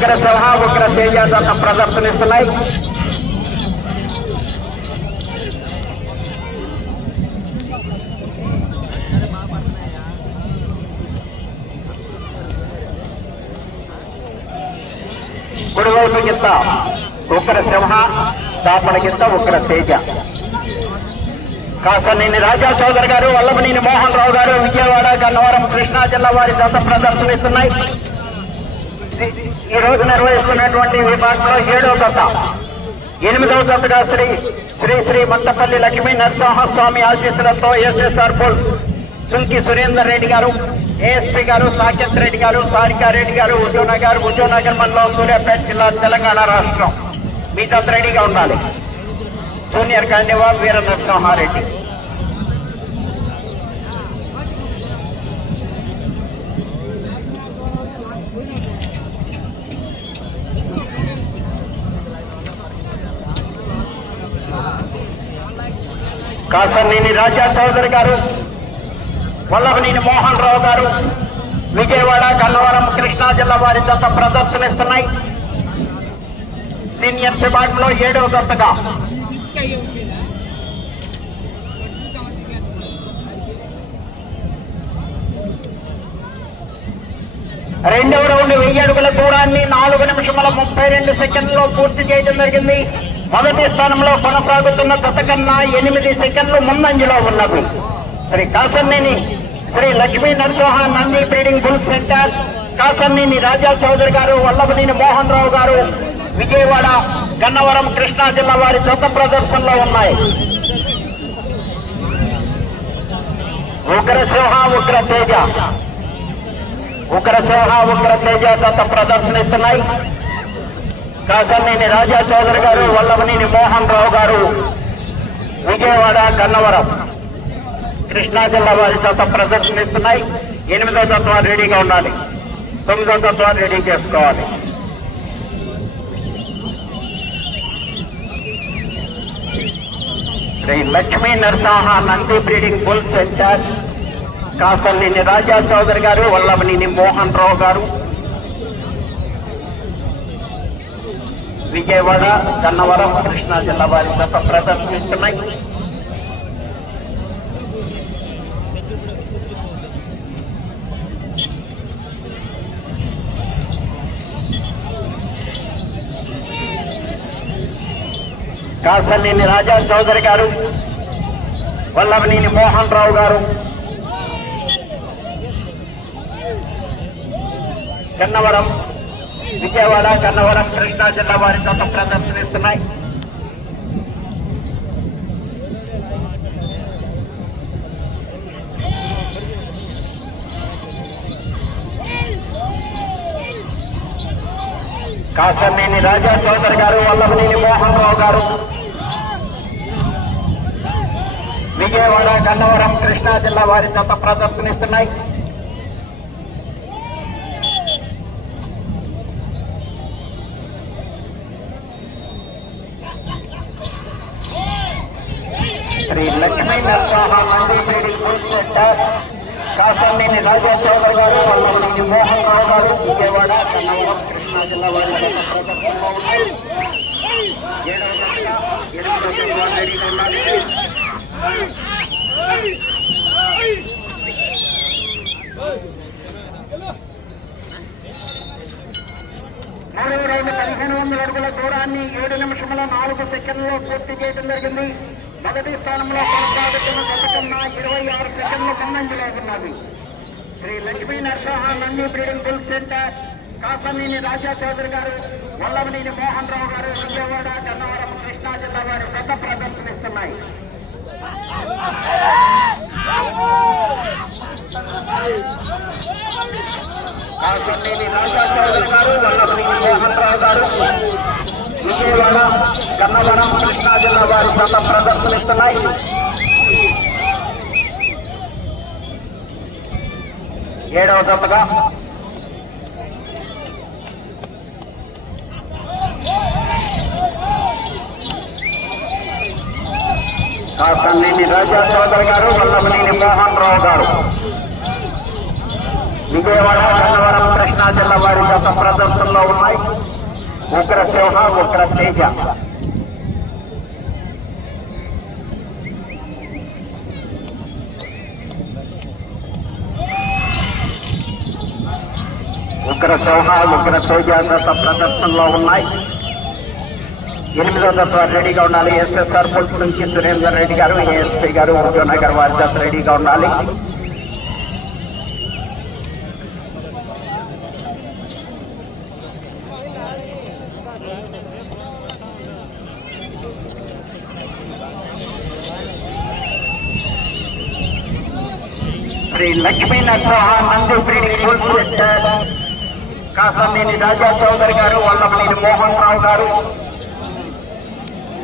సింహ ఉగ్ర తేజ ప్రదర్శనిస్తున్నాయి. కుడివైపు కింద ఉగ్ర సింహ, దాపడ కింద ఉగ్ర తేజ. కాసనేని రాజా చౌదరి గారు, వల్లభనేని మోహన్ రావు గారు, విజయవాడ గన్నవరం కృష్ణా జిల్లా వారి దశ ప్రదర్శనిస్తున్నాయి. ఈ రోజు నిర్వహిస్తున్నటువంటి విభాగంలో 7వ దశ 8వ దశగా శ్రీ శ్రీ శ్రీ మత్తపల్లి లక్ష్మీ నరసింహస్వామి ఆశీస్సులతో ఎస్ఎస్ఆర్ బుల్ సుంకి సురేందర్ రెడ్డి గారు, ఏఎస్పీ గారు, సాకేత్ రెడ్డి గారు, సారికారెడ్డి గారు, హుజూర్నగర్ మండలం, సూర్యాపేట జిల్లా, తెలంగాణ రాష్ట్రం. మీతో రెడీగా ఉండాలి. జూనియర్ కాండివా వీర నరసింహారెడ్డి. కాసనేని రాజా చౌదరి గారు, వల్లభనేని మోహన్ రావు గారు, విజయవాడ గన్నవరం కృష్ణా జిల్లా వారి దశ ప్రదర్శనిస్తున్నాయి. సీనియర్స్ విభాగంలో 7వ దశగా రెండవ రౌండ్ 1000 అడుగుల దూరాన్ని 4 నిమిషముల 32 సెకండ్లలో పూర్తి చేయడం జరిగింది. మొదటి స్థానంలో కొనసాగుతున్న జత కన్నా 8 సెకండ్లు ముందంజలో ఉన్నది. Shri Kasaneni Shri Lakshmi Narasimha Nandi breeding bull centre, Kasaneni Raja Chaudhary garu, Vallabhaneni Mohan Rao garu, Vijayawada Gannavaram Krishna జిల్లా వారి జత ప్రదర్శనలో ఉన్నాయి. ఉగ్రసింహ ఉగ్ర తేజ, ఉగ్రసింహ ఉగ్ర తేజ జత ప్రదర్శనిస్తున్నాయి. కాసనేని రాజా చౌదరి గారు, వల్లభనేని మోహన్ రావు గారు, విజయవాడ గన్నవరం కృష్ణా జిల్లా వారి జత ప్రదర్శనిస్తున్నాయి. 8వ జత రెడీగా ఉండాలి. 9వ జత రెడీ చేసుకోవాలి. Shri Lakshmi Narasimha Nandi breeding bull centre, Kasaneni Raja Chaudhary garu, Vallabhaneni Mohan Rao garu, Vijayawada Gannavaram Krishna జిల్లా వారి జత ప్రదర్శనిస్తున్నాయి. కాసనేని రాజా చౌదరి గారు, వల్లభనేని మోహన్ రావు గారు, గన్నవరం విజయవాడ గన్నవరం కృష్ణా జిల్లా వారి జత ప్రదర్శనిస్తున్నాయి. కాసనేని రాజా చౌదరి గారు, వల్లభనేని మోహన్ రావు గారు, విజయవాడ గన్నవరం కృష్ణా జిల్లా వారి జత ప్రదర్శనిస్తున్నాయి. Shri Lakshmi Narasimha Nandi breeding bull centre, Kasaneni Raja Chaudhary garu, Vallabhaneni Mohan Rao garu, Vijayawada Gannavaram Krishna జిల్లా వారి జత ప్రదర్శనలో ఉన్నాయి. 7వ దశ రెడీగా ఉండాలి. 3వ రౌండ్ 1500 అడుగుల దూరాన్ని 7 నిమిషముల 4 సెకండ్లలో పూర్తి చేయడం జరిగింది. మొదటి స్థానంలో కొనసాగుతున్న జత కన్నా 26 సెకండ్ల ముందంజలో ఉన్నది. Shri Lakshmi Narasimha Nandi breeding bull centre, Kasaneni Raja Chaudhary garu, Vallabhaneni Mohan Rao garu, Vijayawada Gannavaram Krishna జిల్లా వారి జత ప్రదర్శనిస్తున్నాయి. కాసనేని రాజా చౌదరి గారు, వల్లభనేని మోహన్ రావు గారు, విజయవాడ గన్నవరం కృష్ణా జిల్లా వారి జత ప్రదర్శనిస్తున్నాయి. ఏడవ జతగా కాసనేని రాజా చౌదరి గారు, వల్లభనేని మోహన్ రావు గారు, విజయవాడ గన్నవరం కృష్ణా జిల్లా వారి గత ప్రదర్శనలో ఉన్నాయి. ఉగ్ర సింహ, ఉగ్ర తేజ. ఉగ్ర సింహ, ఉగ్ర తేజ గత ప్రదర్శనలో ఉన్నాయి. 8వ దశ రెడీగా ఉండాలి. ఎస్ఎస్ఆర్ పుల్స్ నుంచి సురేందర్ రెడ్డి గారు, ఏఎస్పీ గారు, ఉద్యోగనగర్ వారి జత రెడీగా ఉండాలి. శ్రీ లక్ష్మీ నరసింహ నంది బ్రీడింగ్ బుల్స్ కాసంనేని రాజా చౌదరి గారు, వల్లభనేని మోహన్ రావు గారు,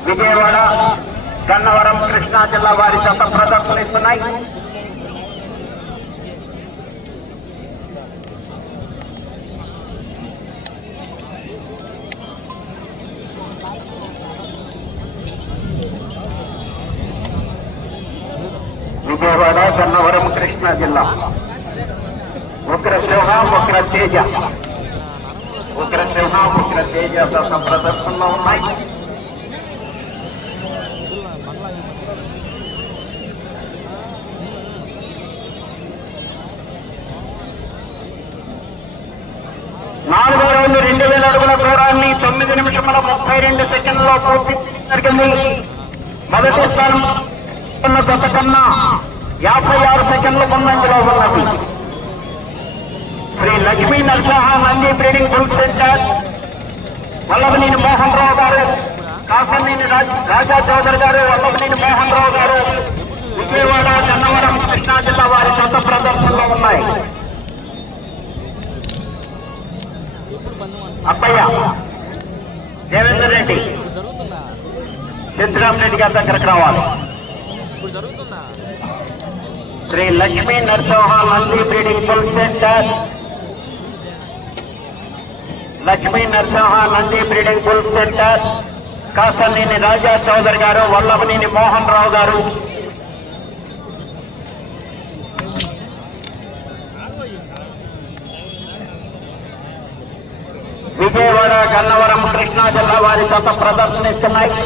విజయవాడ గన్నవరం కృష్ణా జిల్లా వారి జత ప్రదర్శనిస్తున్నాయి. విజయవాడ గన్నవరం కృష్ణా జిల్లా. ఉగ్ర సింహ, ఉగ్ర తేజ. ఉగ్ర సింహ, ఉగ్ర తేజ జత ప్రదర్శనలో ఉన్నాయి. నాలుగో రౌండ్ 2000 అడుగుల దూరాన్ని 9 నిమిషముల 32 సెకండ్లో పూర్తి జరిగింది. మొదటి స్థానం జత కన్నా 56 సెకండ్ల ముందంజలో ఉన్నది. Shri Lakshmi Narasimha Nandi breeding bull centre, Vallabhaneni Mohan Rao garu, Kasamneni Raja Chaudhary garu, Vallabhaneni Mohan Rao garu, Vijayawada Gannavaram Krishna జిల్లా వారి జత ప్రదర్శనలో ఉన్నాయి. అప్పయ్య, దేవేందర్ రెడ్డి, సిద్ధిరామ్ రెడ్డి గారి దగ్గరకు రావాలి. Shri Lakshmi Narasimha Nandi breeding bull centre, Lakshmi Narasimha Nandi breeding bull centre, Kasamneni Raja Chaudhary garu, Vallabhaneni Mohan Rao garu, Vijayawada Gannavaram Krishna జిల్లా వారి జత ప్రదర్శనిస్తున్నాయి.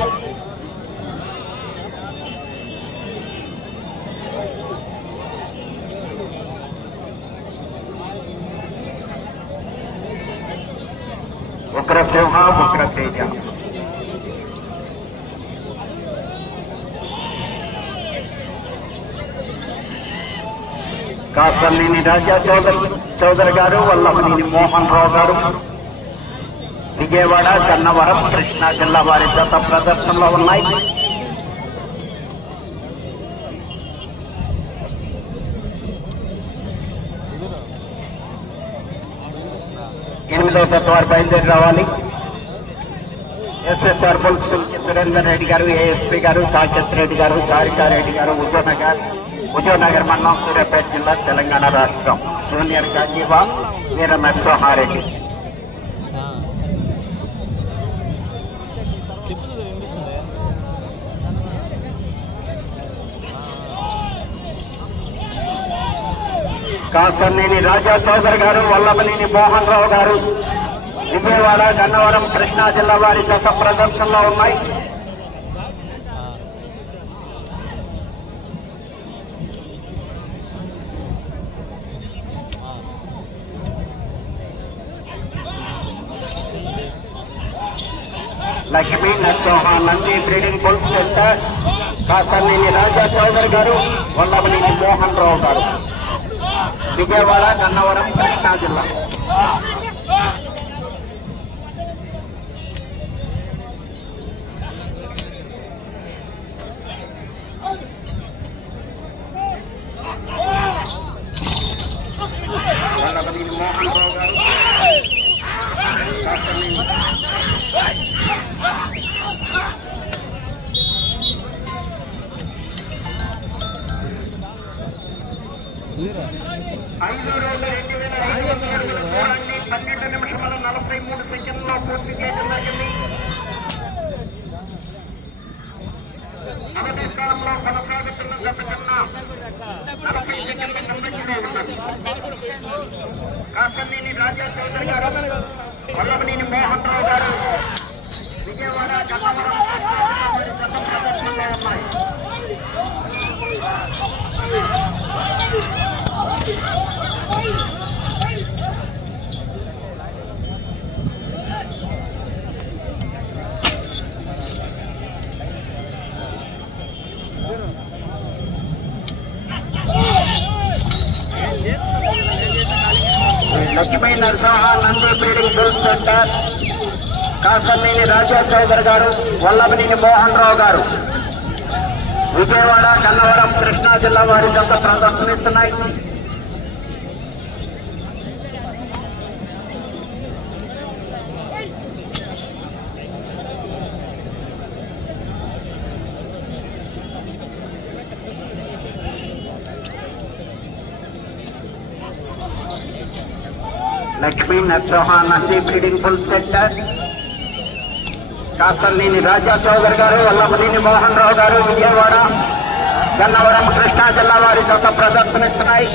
ఉగ్ర సింహ, ఉగ్ర తేజ. కాసంనేని రాజా చౌదరి గారు, వల్లభనేని మోహన్ రావు గారు, విజయవాడ గన్నవరం కృష్ణా జిల్లా వారి జత ప్రదర్శనలో ఉన్నాయి. ఎనిమిదవ జత వారు బయలుదేరి రావాలి. ఎస్ఎస్ఆర్ పుల్స్ నుంచి సురేందర్ రెడ్డి గారు, ఏఎస్పీ గారు, సాకేత్ రెడ్డి గారు, సారికారెడ్డి గారు, ఉద్యోగనగర్ మండలం, సూర్యాపేట జిల్లా, తెలంగాణ రాష్ట్రం. జూనియర్ గాజీవా వీర నరసింహారెడ్డి. కాసంనేని రాజా చౌదరి గారు, వల్లభనేని మోహన్ రావు గారు, విజయవాడ గన్నవరం కృష్ణా జిల్లా వారి జత ప్రదర్శనలో ఉన్నాయి. Lakshmi Narasimha Nandi breeding bull centre, Kasamneni Raja Chaudhary garu, Vallabhaneni Mohan Rao garu, Vijayawada Gannavaram Krishna జిల్లా. వల్లభనేని మోహన్ రావు గారు, ఐదో రోజు 12 నిమిషముల 43 సెకండ్లో పూర్తి చేయడం జరిగింది. మొదటి స్థానంలో కొనసాగుతున్న జత కన్నా 40 సెకండ్ల ముందంజలో ఉన్నది. వల్లభనేని మోహన్ రావు గారు విజయవాడ గన్నవరం ప్రదర్శనలో ఉన్నాయి. Lakshmi Narasimha Nandi breeding bull centre Kasarneni Raja Chaudhary garu Vallabhaneni Mohan Rao garu Vijayawada Gannavaram Krishna జిల్లా వారి జత ప్రదర్శనిస్తున్నాయి. Lakshmi Narasimha Nandi breeding bull centre Kasarneni Raja Chaudhary garu Vallabhaneni Mohan Rao garu Vijayawada Gannavaram Krishna జిల్లా వారి జత ప్రదర్శనిస్తున్నాయి.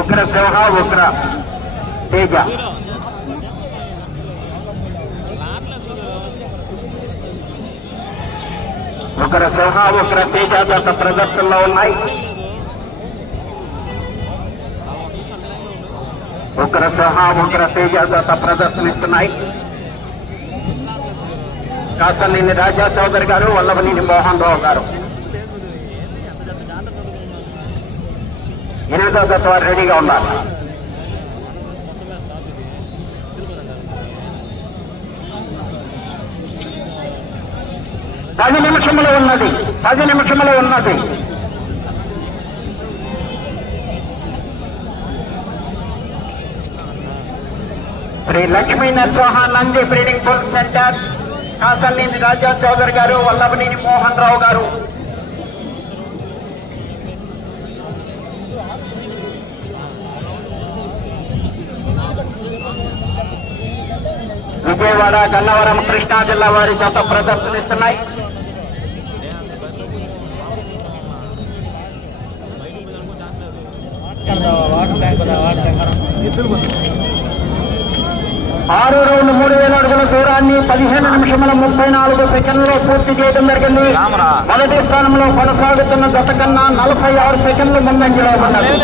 ఉగ్ర సింహ ఉగ్ర తేజ ఉగ్ర సింహ ఉగ్ర తేజ జత ప్రదర్శనలో ఉన్నాయి. ఉగ్ర సింహ ఉగ్ర తేజ జత ప్రదర్శనిస్తున్నాయి. కాసర్నేని రాజా చౌదరి గారు వల్లభనేని మోహన్ రావు గారు 8వ జత వారు రెడీగా ఉన్నారు. పది నిమిషంలో ఉన్నది. Shri Lakshmi Narasimha Nandi breeding bull centre Kasarneni Raja Chaudhary garu Vallabhaneni Mohan Rao garu Vijayawada Gannavaram Krishna జిల్లా వారి జత ప్రదర్శనిస్తున్నాయి. ఆరో రౌండ్ 3000 అడుగుల దూరాన్ని 15 నిమిషముల 34 సెకండ్లో పూర్తి చేయడం జరిగింది. మొదటి స్థానంలో కొనసాగుతున్న జత కన్నా 46 సెకండ్లు ముందంజలో ఉన్నది.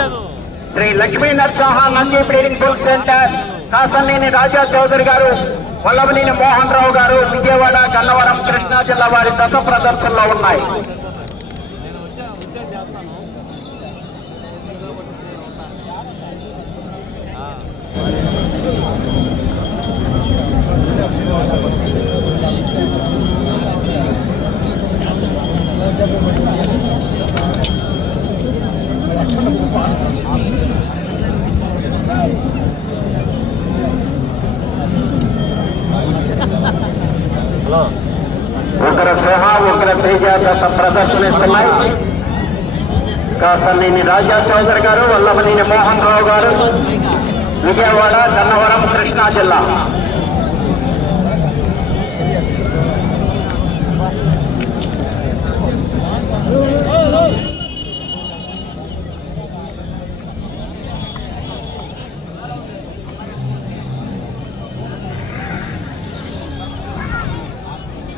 Shri Lakshmi Narasimha Nandi breeding bull centre Kasarneni Raja Chaudhary garu Vallabhaneni Mohan Rao garu Vijayawada Gannavaram Krishna జిల్లా వారి జత ప్రదర్శనలో ఉన్నాయి. ఉగ్ర సింహ ఉగ్ర తేజ జత ప్రదర్శనిస్తున్నాయి. కాసర్నేని రాజా చౌదరి గారు వల్లభనేని మోహన్ రావు గారు విజయవాడ గన్నవరం కృష్ణా జిల్లా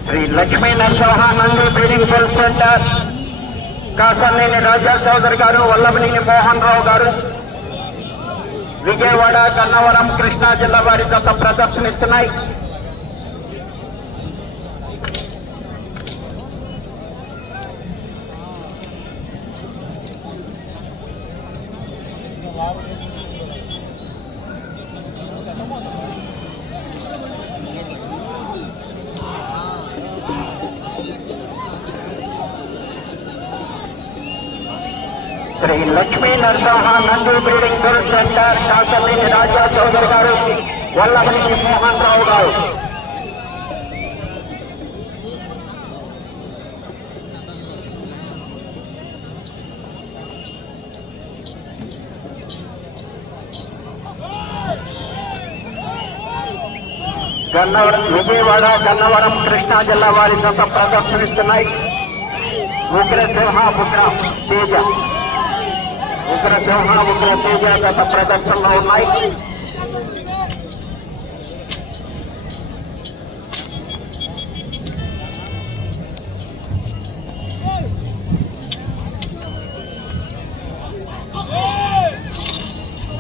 Shri Lakshmi Narasimha Nandi breeding bull centre Kasarneni Raja Chaudhary garu Vallabhaneni Mohan Rao garu Vijayawada Gannavaram Krishna జిల్లా వారి జత ప్రదర్శనిస్తున్నాయి. Shri Lakshmi Narasimha Nandi breeding bull centre Kasarneni Raja Chaudhary garu Vallabhaneni Mohan Rao garu Vijayawada Gannavaram Krishna జిల్లా వారి జత ప్రదర్శనిస్తున్నాయి. ఉగ్ర సింహ ఉగ్ర తేజ ఉగ్రసింహ ఉగ్ర తేజ గత ప్రదర్శనలో ఉన్నాయి.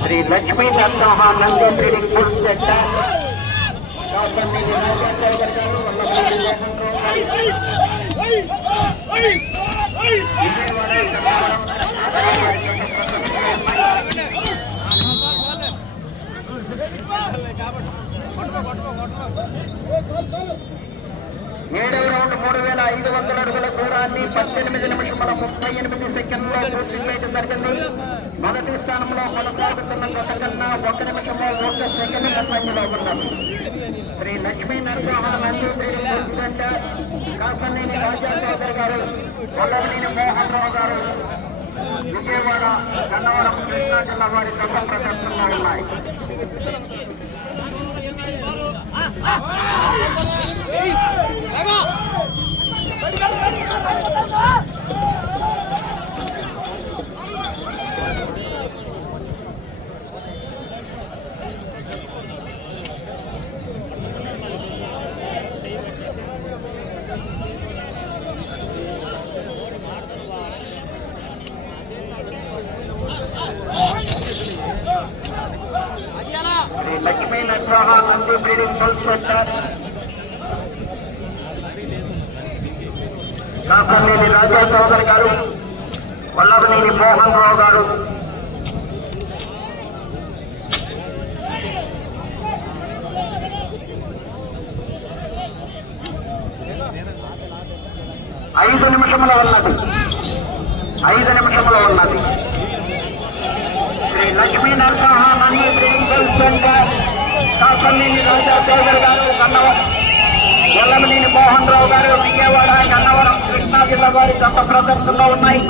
Shri Lakshmi Narasimha Nandi breeding bull centre ఏడవ రౌండ్ 3500 అడుగుల దూరాన్ని 18 నిమిషముల 38 సెకండ్లో పూర్తి చేయడం జరిగింది. మొదటి స్థానంలో కొనసాగుతున్న గత కన్నా 1 నిమిషము 1 సెకండ్ ముందంజలో ఉన్నారు. శ్రీ లక్ష్మీ నరసింహ నంది బ్రీడింగ్ సెంటర్ కాసనేని రాజా చౌదరి గారు, వల్లభనేని మోహన్ రావు గారు, విజయవాడ గన్నవరం కృష్ణా జిల్లా వారి గత ప్రదర్శనలో ఉన్నాయి. Shri Lakshmi Narasimha Nandi breeding bull centre Kasaneni Raja Chaudhary garu, Vallabhaneni Mohan Rao garu, ఐదు నిమిషంలో ఉన్నది. Shri Lakshmi Narasimha Nandi breeding bull centre Kasaneni Raja Chaudhary garu, Vallabhaneni Mohan Rao garu, Vijayawada Gannavaram Krishna జిల్లా వారి గత ప్రదర్శనలో ఉన్నాయి.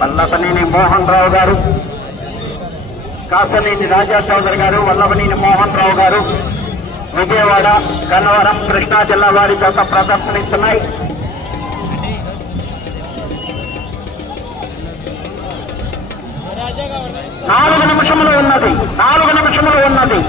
వల్లభనేని మోహన్ రావు గారు, కాసనేని రాజా చౌదరి గారు, వల్లభనేని మోహన్ రావు గారు, విజయవాడ గన్నవరం కృష్ణా జిల్లా వారి గత ప్రదర్శనిస్తున్నాయి. నాలుగు నిమిషములు ఉన్నది.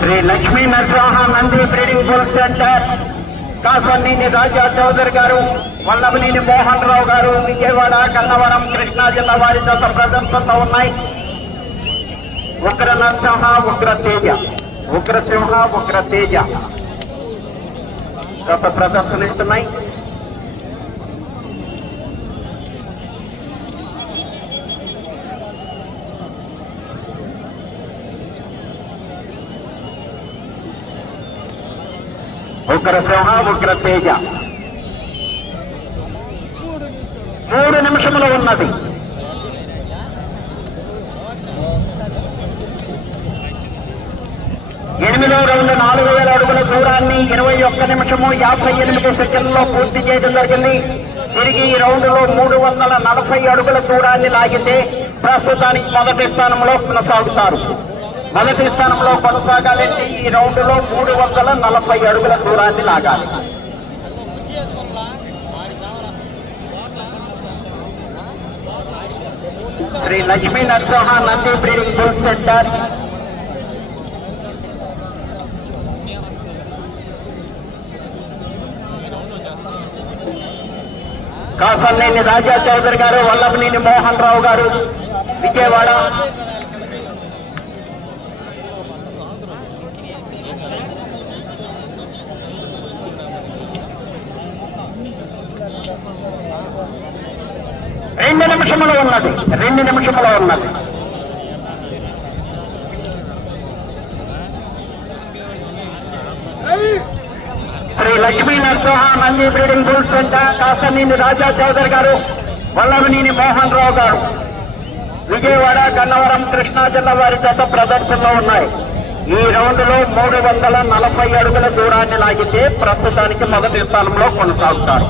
Shri Lakshmi Narasimha Nandi breeding bull centre Kasaneni Raja Chaudhary garu, Vallabhaneni Mohan Rao garu, Vijayawada Gannavaram Krishna జిల్లా వారి గత ప్రదర్శనలో ఉన్నాయి. ఉగ్ర నరసింహ ఉగ్ర తేజ గత ప్రదర్శనిస్తున్నాయి. ఉగ్రసింహ ఉగ్ర తేజ 3 నిమిషములు ఉన్నది. ఎనిమిదవ రౌండ్ 4000 అడుగుల దూరాన్ని 21 నిమిషము 58 సెకండ్లో పూర్తి చేయడం జరిగింది. తిరిగి ఈ రౌండ్ లో 340 అడుగుల దూరాన్ని లాగితే ప్రస్తుతానికి మొదటి స్థానంలో కొనసాగుతారు. మొదటి స్థానంలో కొనసాగాలంటే ఈ రౌండ్ లో 340 అడుగుల దూరాన్ని లాగాలి. Shri Lakshmi Narasimha Nandi breeding bull centre Kasaneni Raja Chaudhary garu, Vallabhaneni Mohan Rao garu, Vijayawada రెండు నిమిషములు ఉన్నది. Lakshmi Narasimha Nandi breeding bulls centre Kasaneni Raja Chaudhary garu, Vallabhaneni Mohan Rao garu, Vijayawada Gannavaram Krishna జిల్లా వారి జత ప్రదర్శనలో ఉన్నాయి. ఈ రౌండ్ లో 340 అడుగుల దూరాన్ని లాగితే ప్రస్తుతానికి మొదటి స్థానంలో కొనసాగుతారు.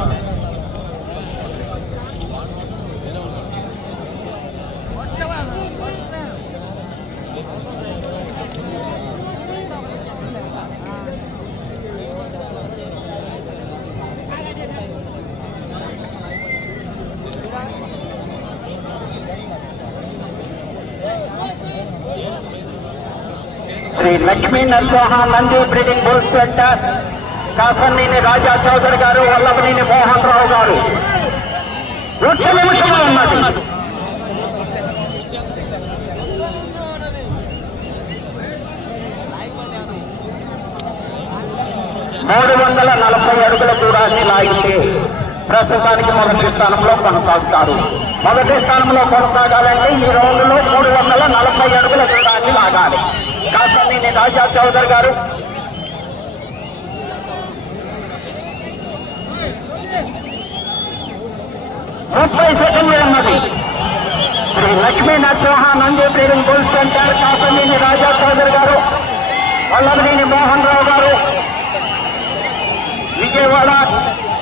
Shri Lakshmi Narasimha Nandi breeding bull centre Kasaneni Raja Chaudhary garu, Vallabhaneni Mohan Rao గారు. 1 నిమిషంలో ఉన్నది. అడుగుల దూరాన్ని లాగితే ప్రస్తుతానికి మొదటి స్థానంలో కొనసాగుతారు. మొదటి స్థానంలో కొనసాగాలంటే ఈ రౌండ్ లో 340 అడుగుల దూరాన్ని లాగాలి. కాసనేని రాజా చౌదరి గారు, ముప్పై సెకండ్లు ఉన్నది. Shri Lakshmi Narasimha Nandi breeding bull centre Kasaneni Raja Chaudhary garu, Vallabhaneni Mohan Rao garu, Vijayawada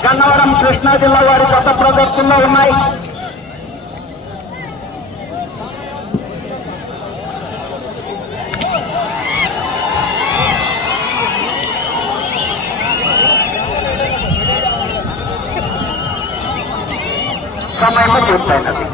Gannavaram Krishna జిల్లా వారి గత ప్రదర్శనలో ఉన్నాయి. సమయం పూర్తయినది.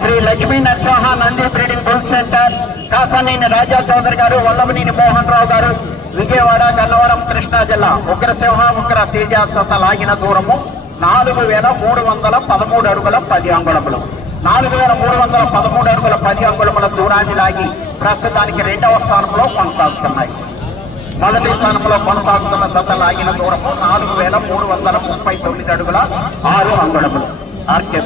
Shri Lakshmi Narasimha Nandi breeding bull centre Kasaneni Raja Chaudhary garu, Vallabhaneni Mohan Rao garu, Vijayawada Gannavaram Krishna జిల్లా. ఉగ్రసింహ ఉగ్ర తేజాస్త లాగిన దూరము 4313 అడుగుల 10 అంగుళములు. 4313 అడుగుల 10 అంగుళముల దూరాన్ని లాగి ప్రస్తుతానికి 2వ స్థానంలో కొనసాగుతున్నాయి. మొదటి స్థానంలో కొనసాగుతున్న జత లాగిన దూరము 4339 అడుగుల 6 అంగుళములు. ఆర్కే